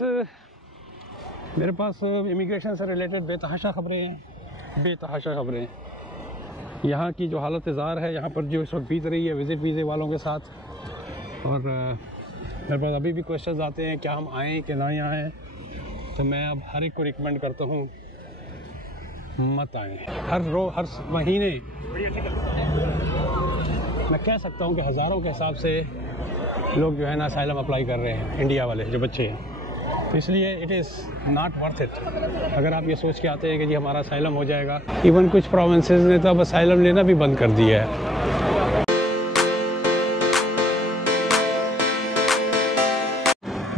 Topics मेरे पास immigration से related बेतहाशा खबरें हैं, बेतहाशा खबरें। यहाँ की जो हालत ज़ार है यहाँ पर जो इस वक्त बीत रही है विज़िट वीज़े वालों के साथ, और मेरे पास अभी भी क्वेश्चंस आते हैं क्या हम आएँ कि नहीं आएँ। तो मैं अब हर एक को रिकमेंड करता हूँ मत आएँ। हर महीने मैं कह सकता हूँ कि हज़ारों के हिसाब से लोग जो है ना असाइलम अप्लाई कर रहे हैं, इंडिया वाले जो बच्चे हैं। तो इसलिए it is not worth it. अगर आप ये सोच के आते हैं कि जी हमारा असाइलम हो जाएगा, इवन कुछ प्रोविंसेस ने तो अब असाइलम लेना भी बंद कर दिया है।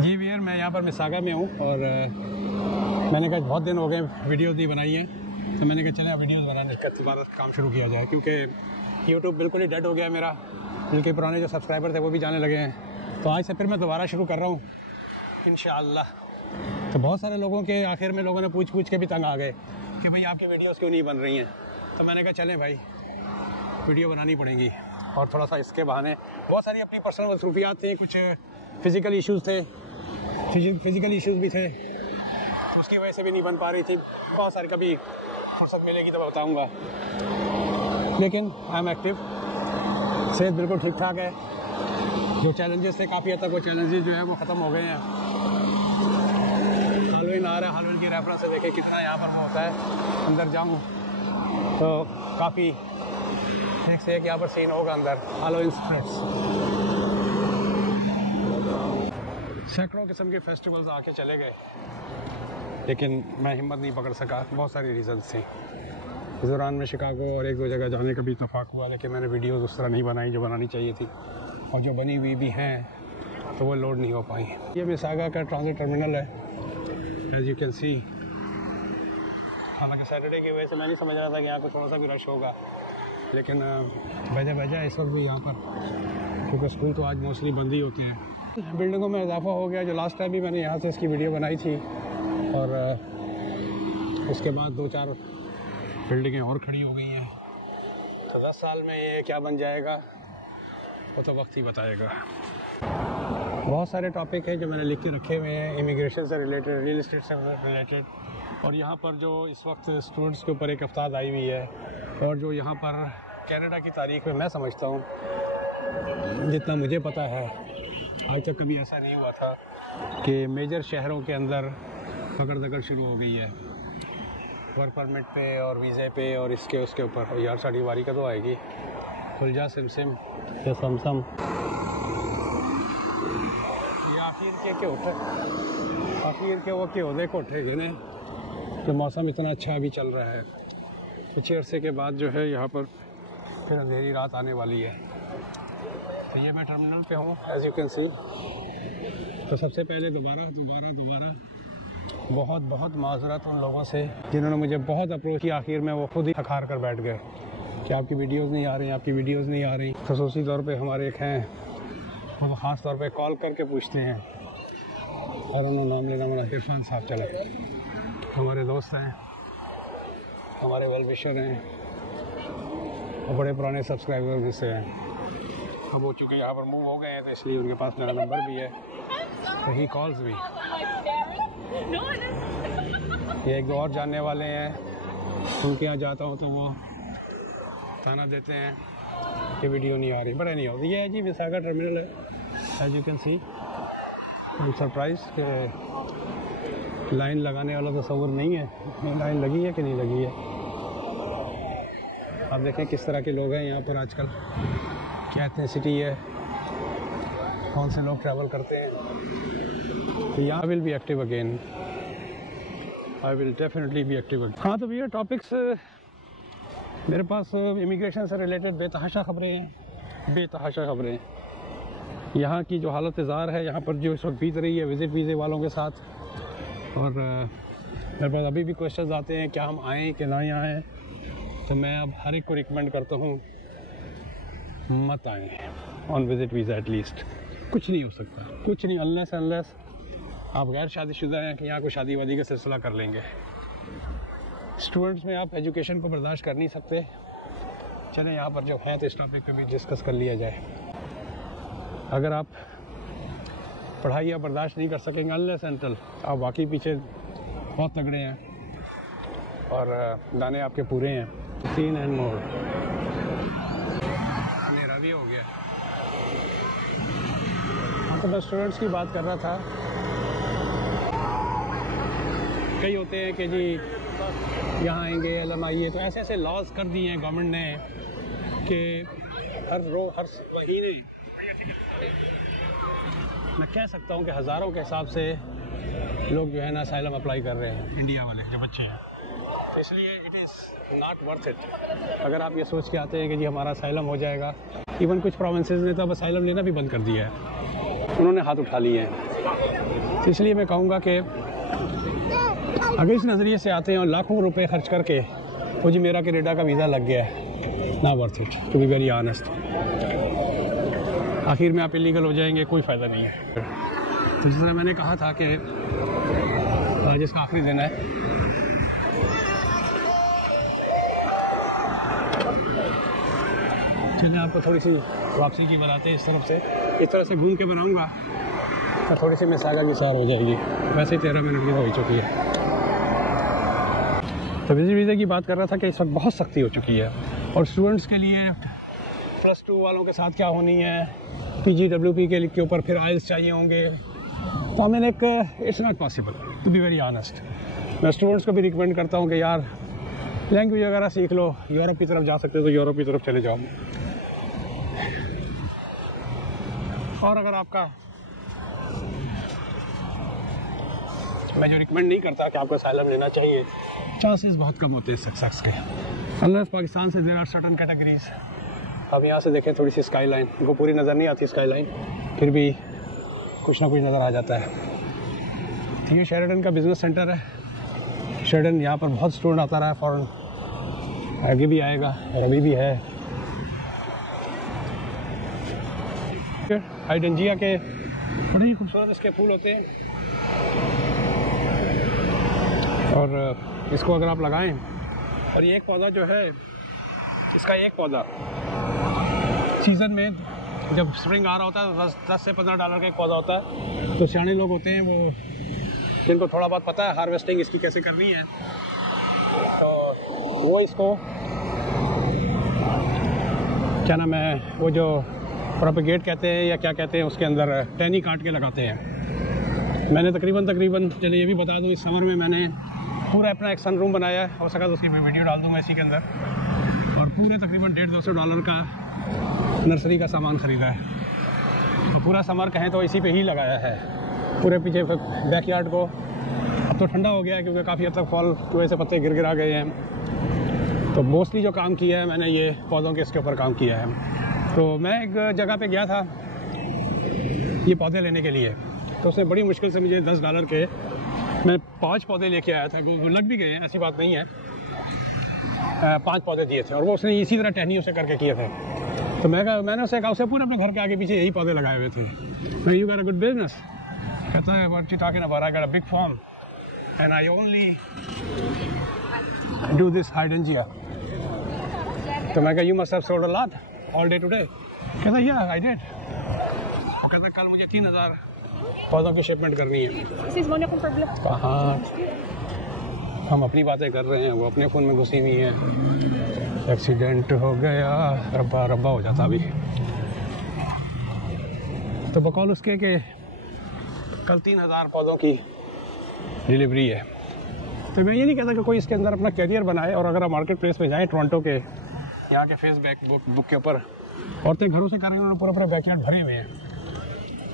जी वीर, मैं यहाँ पर मिसागा में हूँ और मैंने कहा बहुत दिन हो गए वीडियोज़ नहीं बनाई हैं, तो मैंने कहा चले वीडियोज़ बनाने का दोबारा काम शुरू किया जाए, क्योंकि यूट्यूब बिल्कुल ही डेड हो गया है मेरा। बल्कि पुराने जो सब्सक्राइबर थे वो भी जाने लगे हैं, तो आज से फिर मैं दोबारा शुरू कर रहा हूँ इंशाअल्लाह। तो बहुत सारे लोगों के आखिर में लोगों ने पूछ के भी तंग आ गए कि भाई आपकी वीडियोस क्यों नहीं बन रही हैं। तो मैंने कहा चलें भाई वीडियो बनानी पड़ेगी, और थोड़ा सा इसके बहाने बहुत सारी अपनी पर्सनल मसरूफियात थी, कुछ फिज़िकल इश्यूज़ थे, फिज़िकल इश्यूज़ भी थे, तो उसकी वजह से भी नहीं बन पा रही थी। बहुत सारी कभी फुर्सत मिलेगी तो बताऊँगा, लेकिन आई एम एक्टिव, सेहत बिल्कुल ठीक ठाक है। जो चैलेंजेस थे काफ़ी हद तक वो चैलेंजेस जो है वो ख़त्म हो गए हैं। हालोइन आ रहा है, हालोइन की रेफरेंस से देखें कितना यहाँ पर होता है। अंदर जाऊँ तो काफ़ी एक से एक यहाँ पर सीन होगा अंदर। हालोइन स्ट्रीट्स, सैकड़ों किस्म के फेस्टिवल्स आके चले गए, लेकिन मैं हिम्मत नहीं पकड़ सका। बहुत सारी रीज़न्स थी। इस दौरान में शिकागो और एक दो जगह जाने का भी इत्तेफाक हुआ, लेकिन मैंने वीडियोज़ उस तरह नहीं बनाई जो बनानी चाहिए थी, और जो बनी हुई भी हैं तो वो लोड नहीं हो पाई। ये मिसागा का ट्रांजिट टर्मिनल है, एज यू कैन सी। हालांकि सैटरडे की वजह से मैं नहीं समझ रहा था कि यहाँ पर थोड़ा सा भी रश होगा, लेकिन वजह इस वक्त भी यहाँ पर, क्योंकि स्कूल तो आज मोस्टली बंद ही होते हैं। बिल्डिंगों में इजाफा हो गया। जो लास्ट टाइम भी मैंने यहाँ से इसकी वीडियो बनाई थी, और उसके बाद 2-4 बिल्डिंगें और खड़ी हो गई हैं। तो 10 साल में ये क्या बन जाएगा वो तो वक्त ही बताएगा। बहुत सारे टॉपिक हैं जो मैंने लिख के रखे हुए हैं, इमिग्रेशन से रिलेटेड, रियल इस्टेट से रिलेटेड, और यहाँ पर जो इस वक्त स्टूडेंट्स के ऊपर एक अफ्ताद आई हुई है, और जो यहाँ पर कनाडा की तारीख में मैं समझता हूँ, जितना मुझे पता है आज तक कभी ऐसा नहीं हुआ था कि मेजर शहरों के अंदर पकड़ दकड़ शुरू हो गई है वर्क परमिट पे और वीज़े पे और इसके उसके ऊपर। यार साड़ी बारी का तो आएगी खुलजा सिमसिम या समसम। ये आखिर के वो क्यों कोठे जिन्हें कि मौसम इतना अच्छा अभी चल रहा है, कुछ अरसे के बाद जो है यहाँ पर फिर अंधेरी रात आने वाली है। तो ये मैं टर्मिनल पे हूँ, एज यू कैन सी। तो सबसे पहले दोबारा बहुत माजरत उन लोगों से जिन्होंने मुझे बहुत अप्रोच किया, आखिर में वो खुद ही थक हार कर बैठ गए कि आपकी वीडियोस नहीं आ रही। खसूसी तौर पे हमारे एक हैं, वो ख़ास तौर पे कॉल करके पूछते हैं, और उन्होंने नाम लेना मना, इरफान साहब चले, हमारे दोस्त हैं, हमारे वेल विशर हैं, और बड़े पुराने सब्सक्राइबर में से हैं। अब वो चूँकि यहाँ पर मूव हो गए हैं तो इसलिए उनके पास मेरा नंबर भी है, तो ही कॉल्स भी। ये एक दो और जानने वाले हैं, उनके यहाँ जाता हूँ तो वो ताना देते हैं कि वीडियो नहीं आ रही, बट नहीं होती। ये है जी मिसागा टर्मिनल है, as you can see. Surprise के लाइन लगाने वाला तस्वुर नहीं है, लाइन लगी है कि नहीं लगी है। आप देखें किस तरह के लोग हैं यहाँ पर आजकल, क्या एथनिसिटी है, कौन से लोग ट्रैवल करते हैं। तो यहाँ will be active again, I will definitely be active again. हाँ, तो भैया टॉपिक्स मेरे पास इमिग्रेशन से रिलेटेड बेतहाशा खबरें। यहाँ की जो हालत ज़ार है यहाँ पर जो इस वक्त बीत रही है विज़िट वीज़े वालों के साथ, और मेरे पास अभी भी क्वेश्चंस आते हैं क्या हम आएँ कि नहीं आएँ। तो मैं अब हर एक को रिकमेंड करता हूँ मत आएँ ऑन विज़िट वीज़ा। एटलीस्ट कुछ नहीं हो सकता, कुछ नहीं, अनलेस आप गैर शादीशुदा हैं कि यहाँ को शादी वादी का सिलसिला कर लेंगे। स्टूडेंट्स में आप एजुकेशन को बर्दाश्त कर नहीं सकते। चलें यहाँ पर जो हैं तो इस टॉपिक पे भी डिस्कस कर लिया जाए। अगर आप पढ़ाई आप बर्दाश्त नहीं कर सकेंगे अनलेस एंटल आप वाकई पीछे बहुत तगड़े हैं और दाने आपके पूरे हैं। 3 एंड मोर मेरा भी हो गया। तो मैं स्टूडेंट्स की बात कर रहा था। कई होते हैं कि जी यहाँ आएंगे LMI है, तो ऐसे ऐसे लॉज कर दिए हैं गवर्नमेंट ने कि हर महीने मैं कह सकता हूँ कि हज़ारों के हिसाब से लोग जो है ना असाइलम अप्लाई कर रहे हैं, इंडिया वाले जो बच्चे हैं। तो इसलिए it is not worth it. अगर आप ये सोच के आते हैं कि जी हमारा असाइलम हो जाएगा, इवन कुछ प्रोविंसेस ने तो अब असाइलम लेना भी बंद कर दिया है, उन्होंने हाथ उठा लिए हैं। तो इसलिए मैं कहूँगा कि अगर इस नज़रिए से आते हैं और लाखों रुपए खर्च करके तो जी मेरा कनाडा का वीज़ा लग गया है, ना worth it to be very honest. आखिर में आप इलीगल हो जाएंगे, कोई फ़ायदा नहीं है। तो जिस तरह मैंने कहा था कि जिसका आखिरी दिन है, चलिए आपको थोड़ी सी वापसी की बनाते हैं। इस तरह से घूम के बनाऊंगा तो थोड़ी सी मिसागा की सार हो जाएगी। वैसे ही 13 मिनट की हो चुकी है। तो वीज़े की बात कर रहा था कि इस वक्त बहुत सख्ती हो चुकी है और स्टूडेंट्स के लिए +2 वालों के साथ क्या होनी है, PGWP के ऊपर फिर IELTS चाहिए होंगे। तो मैंने एक it's not possible to be very honest. मैं स्टूडेंट्स को भी रिकमेंड करता हूँ कि यार लैंग्वेज वगैरह सीख लो, यूरोप की तरफ जा सकते हो तो यूरोप की तरफ चले जाओ। और अगर आपका, मैं जो रिकमेंड नहीं करता कि आपको असाइलम लेना चाहिए, चांसेस बहुत कम होते हैं सक्सेस के। अनलेस पाकिस्तान से देयर आर सर्टेन कैटेगरीज। अब यहाँ से देखें थोड़ी सी स्काई लाइन, उनको पूरी नज़र नहीं आती स्काई लाइन, फिर भी कुछ ना कुछ नज़र आ जाता है। तो ये शेरडन का बिज़नेस सेंटर है। शेरडन यहाँ पर बहुत स्टूडेंट आता रहा है फ़ॉरेन, आगे भी आएगा और अभी भी है। हाइड्रेंजिया के बड़े ही खूबसूरत इसके फूल होते हैं और इसको अगर आप लगाएं, और ये एक पौधा जो है, इसका एक पौधा सीज़न में जब स्प्रिंग आ रहा होता है तो 10 से $15 का एक पौधा होता है। तो सियाने लोग होते हैं वो, जिनको थोड़ा बहुत पता है हार्वेस्टिंग इसकी कैसे करनी है, तो वो इसको क्या नाम है, वो जो प्रोपेगेट कहते हैं या क्या कहते हैं, उसके अंदर टहनी काट के लगाते हैं। मैंने तकरीबन चलिए ये भी बता दूँ, इस समर में मैंने पूरा अपना एक सन रूम बनाया है, हो सका तो उसकी मैं वीडियो डाल दूँगा इसी के अंदर। और पूरे तकरीबन $150-200 का नर्सरी का सामान ख़रीदा है। तो पूरा समर कहें तो इसी पे ही लगाया है, पूरे पीछे बैकयार्ड को। अब तो ठंडा हो गया है क्योंकि काफ़ी हद तक फॉल की वजह से पत्ते गिर आ गए हैं। तो मोस्टली जो काम किया है मैंने ये पौधों के इसके ऊपर काम किया है। तो मैं एक जगह पे गया था ये पौधे लेने के लिए, तो उसने बड़ी मुश्किल से मुझे $10 के मैं 5 पौधे लेके आया था। वो लग भी गए हैं, ऐसी बात नहीं है, 5 पौधे दिए थे और वो उसने इसी तरह टहनियों से करके किए थे। तो मैंने उसे कहा, उसे पूरे अपने घर के आगे पीछे यही पौधे लगाए हुए थे। मैं you got a good business, कहता है what you talking about, I got a big farm and I only do this hydrangea. तो मैं कहा you must have sold a lot all day today. कहता या आई डिड। कहता कल मुझे 3000 पौधों की शिपमेंट करनी है। कहाँ हम अपनी बातें कर रहे हैं, वो अपने फ़ोन में घुसी हुई है। एक्सीडेंट हो गया, रब्बा हो जाता अभी। तो बकौल उसके कि कल 3000 पौधों की डिलीवरी है। तो मैं ये नहीं कहता कि कोई इसके अंदर अपना कैरियर बनाए, और अगर आप मार्केट प्लेस में जाएँ टोरंटो के यहाँ के फेसबुक बुक के ऊपर, औरतें घरों से कर रही हैं, पूरा बैकयार्ड भरे हुए हैं।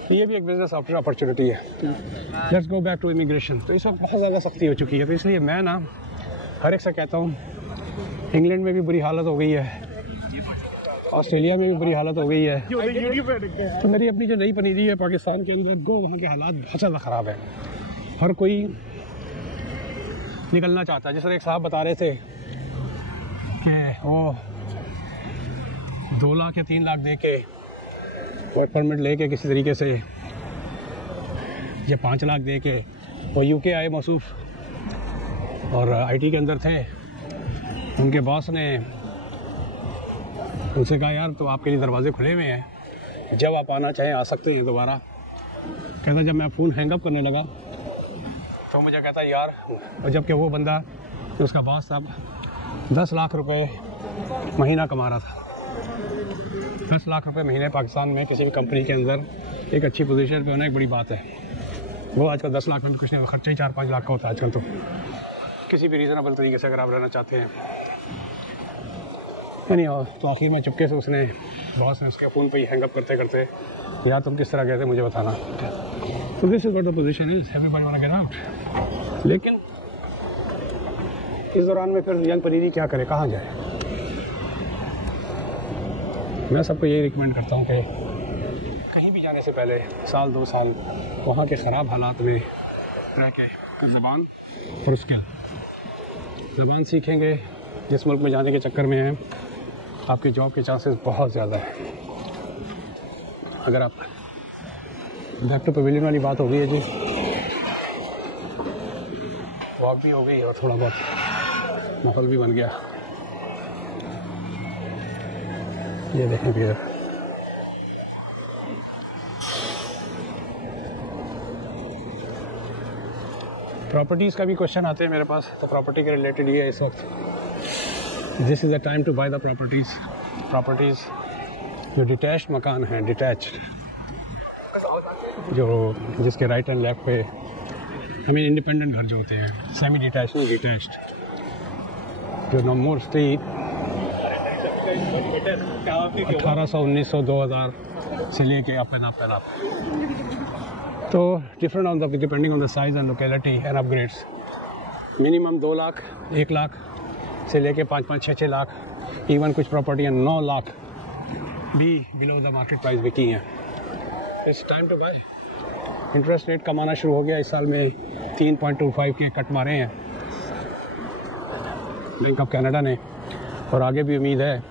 तो ये भी एक बिजनेस अपॉर्चुनिटी है। Let's go back to immigration. तो इस वक्त बहुत ज़्यादा सख्ती हो चुकी है, तो इसलिए मैं ना हर एक से कहता हूँ, इंग्लैंड में भी बुरी हालत हो गई है, ऑस्ट्रेलिया में भी बुरी हालत हो गई है। तो मेरी अपनी जो नई पनीरी है पाकिस्तान के अंदर, गो वहाँ के हालात बहुत ज़्यादा ख़राब है। हर कोई निकलना चाहता है। जिस तरह एक साहब बता रहे थे कि वो 2 लाख या 3 लाख दे के वर्क परमिट लेके किसी तरीके से, या 5 लाख दे के वो UK आए मौसूफ, और IT के अंदर थे। उनके बॉस ने उनसे कहा यार तो आपके लिए दरवाजे खुले हुए हैं, जब आप आना चाहें आ सकते हैं दोबारा। कहता जब मैं फ़ोन हैंग अप करने लगा तो मुझे कहता यार, और जबकि वो बंदा जो उसका बॉस था 10 लाख रुपए महीना कमा रहा था। 10 लाख रुपए महीने पाकिस्तान में किसी भी कंपनी के अंदर एक अच्छी पोजीशन पे होना एक बड़ी बात है। वो आजकल 10 लाख में भी कुछ नहीं, खर्चा ही 4-5 लाख का होता है आजकल। तो किसी भी रीज़नेबल तरीके से अगर आप रहना चाहते हैं नहीं। और तो आखिर में चुपके से उसने बॉस ने उसके फ़ोन पे ही हैंगअप करते करते, या तुम किस तरह गए थे मुझे बताना। तो this is what the position is, everybody want to get out. लेकिन इस दौरान में फिर यंग पनीरी क्या करे, कहाँ जाए? मैं सबको यही रिकमेंड करता हूँ कि कहीं भी जाने से पहले 1-2 साल वहाँ के ख़राब हालात में रह के ज़बान और स्किल, ज़बान सीखेंगे। जिस मुल्क में जाने के चक्कर में हैं आपके जॉब के चांसेस बहुत ज़्यादा है। अगर आप बैक टू पवेलियन वाली बात हो गई है जी, वॉक भी हो गई और थोड़ा बहुत माहौल भी बन गया। ये देखें भैया, प्रॉपर्टीज़ का भी क्वेश्चन आते हैं मेरे पास। तो प्रॉपर्टी के रिलेटेड ये है इस वक्त, this is the time to buy the properties जो डिटैच्ड मकान हैं, डिटैच्ड, जो जिसके राइट एंड लेफ्ट पे हमें इंडिपेंडेंट घर जो होते हैं, सेमी डिटैच्ड नहीं डिटैच्ड, जो मोस्टली 1800, 1900, 2000 से लेके अप एंड अप। तो different on the depending on the size and locality and upgrades, minimum 2 lakh, 1 lakh से लेके 5-5, 6-6 लाख, इवन कुछ प्रॉपर्टियाँ 9 लाख भी बिलो द मार्केट प्राइस बिकी हैं। It's time to buy. Interest rate कम आना शुरू हो गया। इस साल में 3.25 के कट मारे हैं बैंक ऑफ कनाडा ने, और आगे भी उम्मीद है।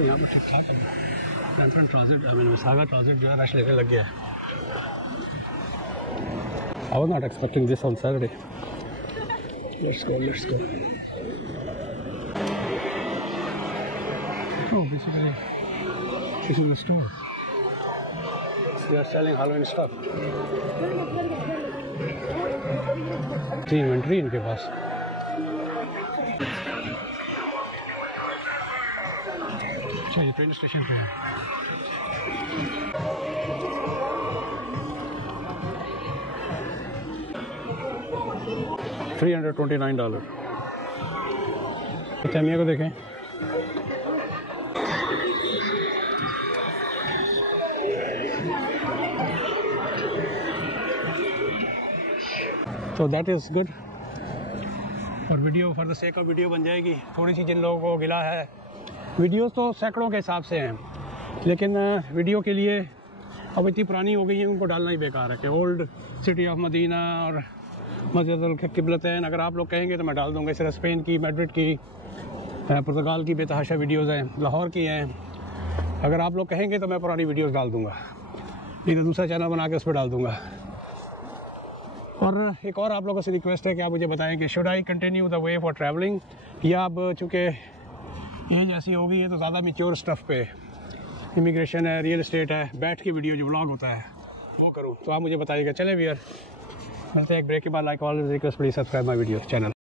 यहाँ पर ठीक ठाक है, ट्रांजिट सागा ट्रांजिट जो है रश लेने लग गया है। I was not expecting this on Saturday. Let's go. Oh, basically, this is the store. They are selling Halloween stuff. Inventory इनके पास। अच्छा, ये ट्रेन स्टेशन पे है। $329। चमिया को देखें, तो दैट इज़ गुड। और video for the sake of video बन जाएगी। थोड़ी सी जिन लोगों को गिला है, वीडियोस तो सैकड़ों के हिसाब से हैं, लेकिन वीडियो के लिए अब इतनी पुरानी हो गई है उनको डालना ही बेकार है कि ओल्ड सिटी ऑफ मदीना और मस्जिद क़िबलतैन अगर आप लोग कहेंगे तो मैं डाल दूँगा। इस तरह स्पेन की, मैड्रिड की, पुर्तगाल की बेतहाशा वीडियोज़ हैं, लाहौर की हैं। अगर आप लोग कहेंगे तो मैं पुरानी वीडियोज़ डाल दूँगा, नहीं तो दूसरा चैनल बना के उस पर डाल दूँगा। और एक और आप लोगों से रिक्वेस्ट है कि आप मुझे बताएं कि should I continue the way for travelling, या अब चूँकि एज ऐसी हो गई है तो ज़्यादा मैच्योर स्टफ़ पे, इमिग्रेशन है, रियल एस्टेट है, बैठ के वीडियो जो व्लॉग होता है वो करूँ। तो आप मुझे बताइएगा। चलें व्यूअर, मिलते हैं एक ब्रेक के बाद। Like always request, please subscribe my video channel.